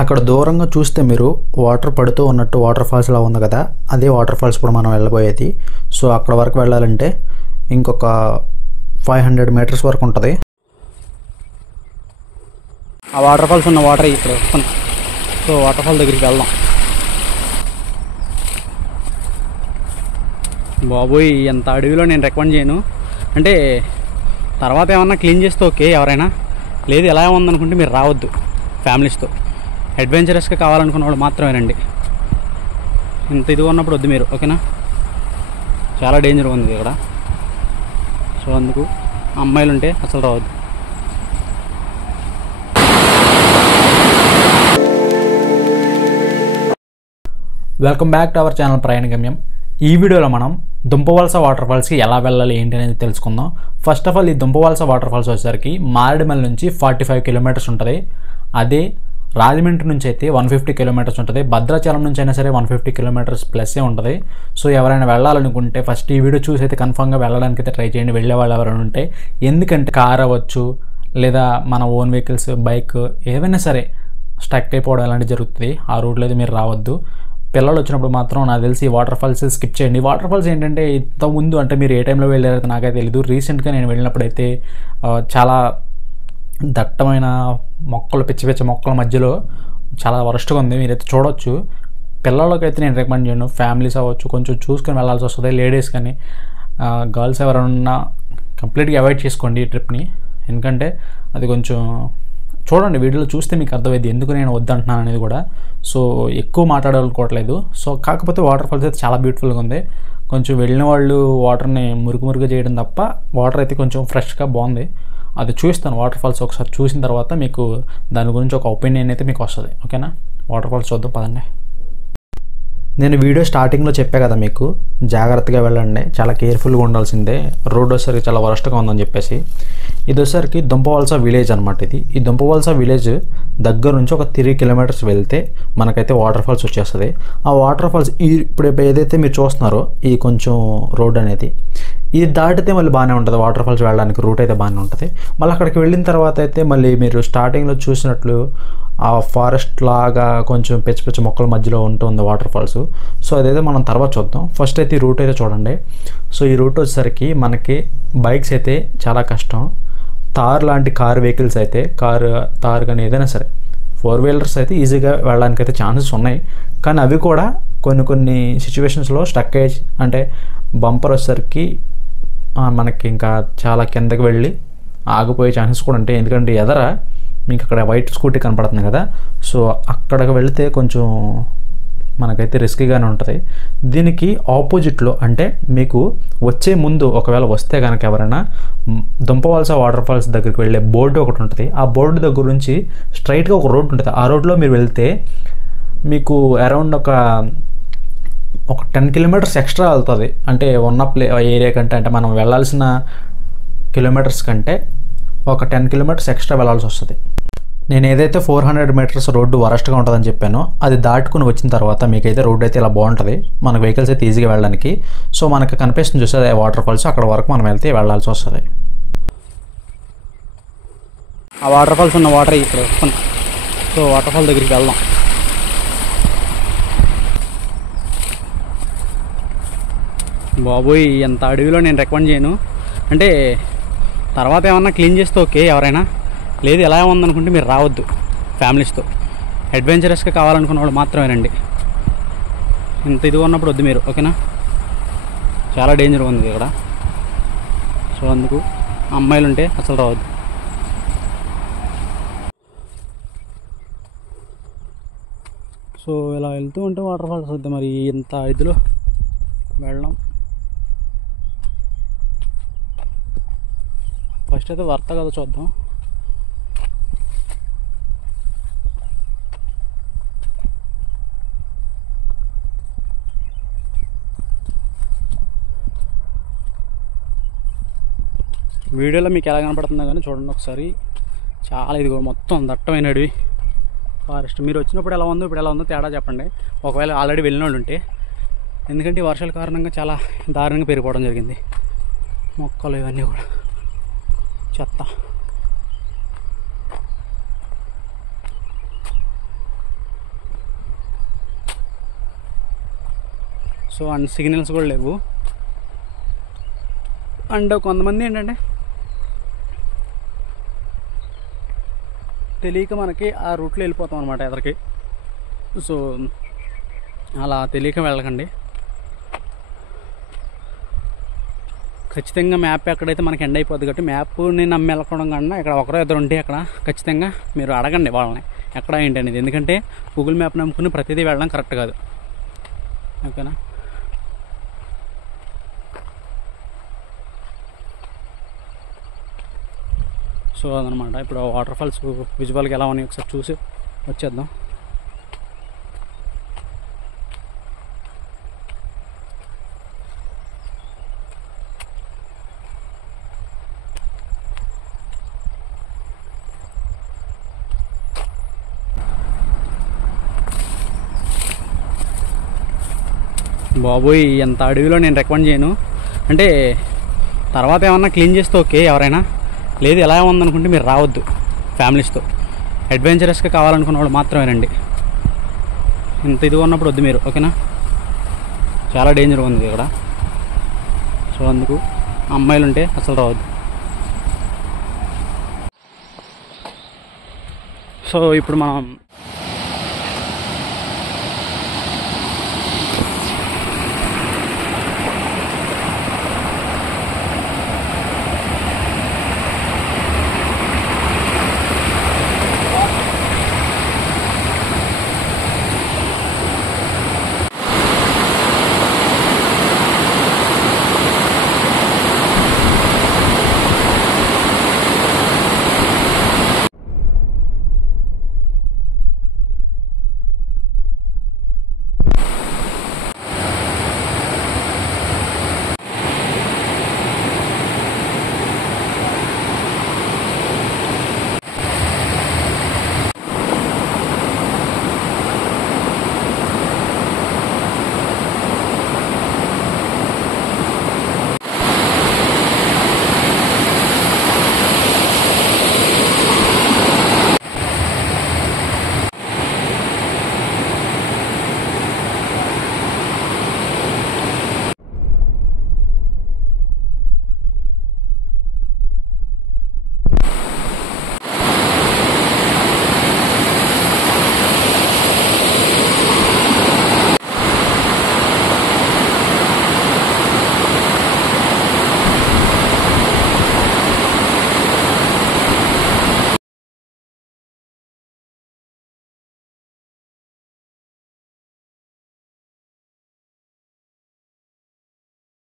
అక్కడ దూరంగా చూస్తే మీరు వాటర్ పడుతూ ఉన్నట్టు వాటర్ ఫాల్స్ లా ఉంది కదా, అదే వాటర్ ఫాల్స్ కూడా మనం వెళ్ళబోయేది. సో అక్కడ వరకు వెళ్ళాలంటే ఇంకొక 500 మీటర్స్ వరకు ఉంటుంది. ఆ వాటర్ ఫాల్స్ ఉన్న వాటర్ ఇక్కడ వస్తున్నాం. సో వాటర్ ఫాల్ దగ్గరికి వెళ్దాం. బాబోయ్, ఎంత అడవిలో నేను రికమెండ్ చేయను. అంటే తర్వాత ఏమన్నా క్లీన్ చేస్తే ఓకే ఎవరైనా, లేదు ఎలా ఉందనుకుంటే మీరు రావద్దు. ఫ్యామిలీస్తో అడ్వెంచరస్గా కావాలనుకున్న వాళ్ళు మాత్రమేనండి. ఇంత ఇది ఉన్నప్పుడు వద్దు మీరు, ఓకేనా? చాలా డేంజర్ ఉంది ఇక్కడ. సో అందుకు అమ్మాయిలు ఉంటే అసలు రావద్దు. Welcome back to our channel ప్రయాణ గమ్యం. ఈ వీడియోలో మనం దుంపవలస వాటర్ ఫాల్స్కి ఎలా వెళ్ళాలి ఏంటి అనేది తెలుసుకుందాం. ఫస్ట్ ఆఫ్ ఆల్ ఈ దుంపవలస వాటర్ ఫాల్స్ వచ్చేసరికి మారేడుమల్లి నుంచి 45 కిలోమీటర్స్ ఉంటుంది. అదే రాజమండ్రి నుంచి అయితే 150 కిలోమీటర్స్ ఉంటుంది. భద్రాచలం నుంచి అయినా సరే 150 కిలోమీటర్స్ ప్లస్సే ఉంటుంది. సో ఎవరైనా వెళ్ళాలనుకుంటే ఫస్ట్ ఈ వీడియో చూసి అయితే కన్ఫామ్గా వెళ్ళడానికి అయితే ట్రై చేయండి, వెళ్ళే వాళ్ళు ఎవరైనా ఉంటే. ఎందుకంటే కార్ అవ్వచ్చు, లేదా మన ఓన్ వెహికల్స్, బైక్ ఏవైనా సరే స్టక్ అయిపోవడం అలాంటివి జరుగుతుంది. ఆ రూట్లో అయితే మీరు రావద్దు. పిల్లలు వచ్చినప్పుడు మాత్రం నాకు తెలిసి వాటర్ ఫాల్స్ స్కిప్ చేయండి. వాటర్ ఫాల్స్ ఏంటంటే ఇంతకుముందు అంటే మీరు ఏ టైంలో వెళ్ళారైతే నాకైతే తెలీదు. రీసెంట్గా నేను వెళ్ళినప్పుడైతే చాలా దట్టమైన మొక్కలు, పిచ్చి పిచ్చి మొక్కల మధ్యలో చాలా వరస్ట్గా ఉంది. మీరైతే చూడవచ్చు. పిల్లలకి అయితే నేను రికమెండ్ చేయను. ఫ్యామిలీస్ అవ్వచ్చు, కొంచెం చూసుకొని వెళ్ళాల్సి వస్తుంది. లేడీస్ కానీ గర్ల్స్ ఎవరైనా కంప్లీట్గా అవాయిడ్ చేసుకోండి ఈ ట్రిప్ని. ఎందుకంటే అది కొంచెం చూడండి, వీడియోలో చూస్తే మీకు అర్థమైంది ఎందుకు నేను వద్దంటున్నాను అనేది కూడా. సో ఎక్కువ మాట్లాడాలనుకోవట్లేదు. సో కాకపోతే వాటర్ ఫాల్స్ అయితే చాలా బ్యూటిఫుల్గా ఉంది. కొంచెం వెళ్ళిన వాళ్ళు వాటర్ని మురుగు చేయడం తప్ప వాటర్ అయితే కొంచెం ఫ్రెష్గా బాగుంది. అది చూస్తాను. వాటర్ ఫాల్స్ ఒకసారి చూసిన తర్వాత మీకు దాని గురించి ఒక ఒపీనియన్ అయితే మీకు వస్తుంది, ఓకేనా? వాటర్ ఫాల్స్ చూద్దాం పదండి. నేను వీడియో స్టార్టింగ్లో చెప్పా కదా మీకు, జాగ్రత్తగా వెళ్ళండి, చాలా కేర్ఫుల్గా ఉండాల్సిందే. రోడ్ వచ్చేసరికి చాలా వరస్ట్గా ఉందని చెప్పేసి. ఇది వచ్చేసరికి దుంపవలస విలేజ్ అనమాట. ఈ దుంపవలస విలేజ్ దగ్గర నుంచి ఒక 3 కిలోమీటర్స్ వెళ్తే మనకైతే వాటర్ ఫాల్స్ వచ్చేస్తుంది. ఆ వాటర్ ఫాల్స్ ఇప్పుడు ఏదైతే మీరు చూస్తున్నారో ఈ కొంచెం రోడ్ అనేది, ఇది దాటితే మళ్ళీ బాగానే ఉంటుంది. వాటర్ ఫాల్స్ వెళ్ళడానికి రూట్ అయితే బాగానే ఉంటుంది. మళ్ళీ అక్కడికి వెళ్ళిన తర్వాత అయితే మళ్ళీ మీరు స్టార్టింగ్లో చూసినట్లు ఆ ఫారెస్ట్ లాగా కొంచెం పిచ్చి పిచ్చి మొక్కల మధ్యలో ఉంటుంది వాటర్ ఫాల్స్. సో అదైతే మనం తర్వాత చూద్దాం. ఫస్ట్ అయితే ఈ రూట్ అయితే చూడండి. సో ఈ రూట్ వచ్చేసరికి మనకి బైక్స్ అయితే చాలా కష్టం. తార్ లాంటి కార్ వెహికల్స్ అయితే తార్ కానీ ఏదైనా సరే 4 వీలర్స్ అయితే ఈజీగా వెళ్ళడానికి అయితే ఛాన్సెస్ ఉన్నాయి. కానీ అవి కూడా కొన్ని సిచ్యువేషన్స్లో స్టక్ అయ్యి, అంటే బంపర్ వచ్చేసరికి మనకి ఇంకా చాలా కిందకి వెళ్ళి ఆగిపోయే ఛాన్సెస్ కూడా ఉంటాయి. ఎందుకంటే ఎదర మీకు అక్కడ వైట్ స్కూటీ కనపడుతుంది కదా, సో అక్కడికి వెళితే కొంచెం మనకైతే రిస్కీగానే ఉంటుంది. దీనికి ఆపోజిట్లో అంటే మీకు వచ్చే ముందు ఒకవేళ వస్తే కనుక ఎవరైనా దుంపవలస వాటర్ ఫాల్స్ దగ్గరికి వెళ్ళే బోర్డు ఒకటి ఉంటుంది. ఆ బోర్డు దగ్గర నుంచి స్ట్రైట్గా ఒక రోడ్ ఉంటుంది. ఆ రోడ్లో మీరు వెళ్తే మీకు అరౌండ్ ఒక 10 కిలోమీటర్స్ ఎక్స్ట్రా వెళ్తుంది. అంటే ఉన్న ఏరియా కంటే, అంటే మనం వెళ్ళాల్సిన కిలోమీటర్స్ కంటే ఒక 10 కిలోమీటర్స్ ఎక్స్ట్రా వెళ్ళాల్సి వస్తుంది. నేను ఏదైతే 400 మీటర్స్ రోడ్డు వరస్ట్గా ఉంటుందని చెప్పానో అది దాటుకుని వచ్చిన తర్వాత మీకైతే రోడ్డు అయితే ఇలా బాగుంటుంది. మన వెహికల్స్ అయితే ఈజీగా వెళ్ళడానికి. సో మనకు కనిపిస్తుంది చూస్తే అదే వాటర్ ఫాల్స్, అక్కడ వరకు మనం వెళ్తే వెళ్ళాల్సి వస్తుంది. ఆ వాటర్ ఫాల్స్ ఉన్న వాటర్ ఇక్కడ వస్తున్నాం. సో వాటర్ ఫాల్ దగ్గరికి వెళ్దాం. బాబోయ్, ఎంత అడవిలో నేను రికమెండ్ చేయను. అంటే తర్వాత ఏమన్నా క్లీన్ చేస్తే ఓకే ఎవరైనా, లేదు ఎలా ఉందనుకుంటే మీరు రావద్దు. ఫ్యామిలీస్తో అడ్వెంచరస్గా కావాలనుకున్న వాళ్ళు మాత్రమేనండి. ఇంత ఇది ఉన్నప్పుడు వద్దు మీరు, ఓకేనా? చాలా డేంజర్ ఉంది ఇక్కడ. సో అందుకు అమ్మాయిలు ఉంటే అసలు రావద్దు. సో ఇలా వెళ్తూ ఉంటే వాటర్ ఫాల్స్ వద్దు. మరి ఇంత ఇదిలో వెళ్ళడం ఫస్ట్ అయితే వర్త కదా చూద్దాం. వీడియోలో మీకు ఎలా కనపడుతుందో కానీ చూడండి ఒకసారి. చాలా ఇది మొత్తం దట్టమైన అడవి ఫారెస్ట్. మీరు వచ్చినప్పుడు ఎలా ఉందో ఇప్పుడు ఎలా ఉందో తేడా చెప్పండి, ఒకవేళ ఆల్రెడీ వెళ్ళిన వాళ్ళు ఉంటే. ఎందుకంటే వర్షాల కారణంగా చాలా దారుణంగా పెరిగిపోవడం జరిగింది. మొక్కలు ఇవన్నీ కూడా చెత్త. సో అండ్ సిగ్నల్స్ కూడా లేవు. అండ్ కొంతమంది ఏంటంటే తెలియక మనకి ఆ రూట్లో వెళ్ళిపోతాం అనమాట ఎదరికి. సో అలా తెలియక వెళ్ళకండి. ఖచ్చితంగా మ్యాప్ ఎక్కడైతే మనకి ఎండ్ అయిపోద్ది కాబట్టి మ్యాప్ని నమ్మి వెళ్ళడం కన్నా ఇక్కడ ఒకరో ఇద్దరు ఉంటే అక్కడ ఖచ్చితంగా మీరు అడగండి వాళ్ళని ఎక్కడ ఏంటి అనేది. ఎందుకంటే గూగుల్ మ్యాప్ నమ్ముకుని ప్రతిదీ వెళ్ళడం కరెక్ట్ కాదు. ఓకేనా? సో అదనమాట. ఇప్పుడు వాటర్ ఫాల్స్ విజువల్గా ఎలా ఉన్నాయి ఒకసారి చూసి వచ్చేద్దాం. బాబోయ్, ఎంత అడవిలో నేను రికమెండ్ చేయను. అంటే తర్వాత ఏమన్నా క్లీన్ చేస్తే ఓకే ఎవరైనా, లేదు ఎలా ఉందనుకుంటే మీరు రావద్దు. ఫ్యామిలీస్తో అడ్వెంచరస్గా కావాలనుకున్న వాళ్ళు మాత్రమే రండి. ఇంత ఇదిగా ఉన్నప్పుడు వద్దు మీరు. ఓకేనా? చాలా డేంజర్ ఉంది ఇక్కడ. సో అందుకు అమ్మాయిలు ఉంటే అసలు రావద్దు. సో ఇప్పుడు మనం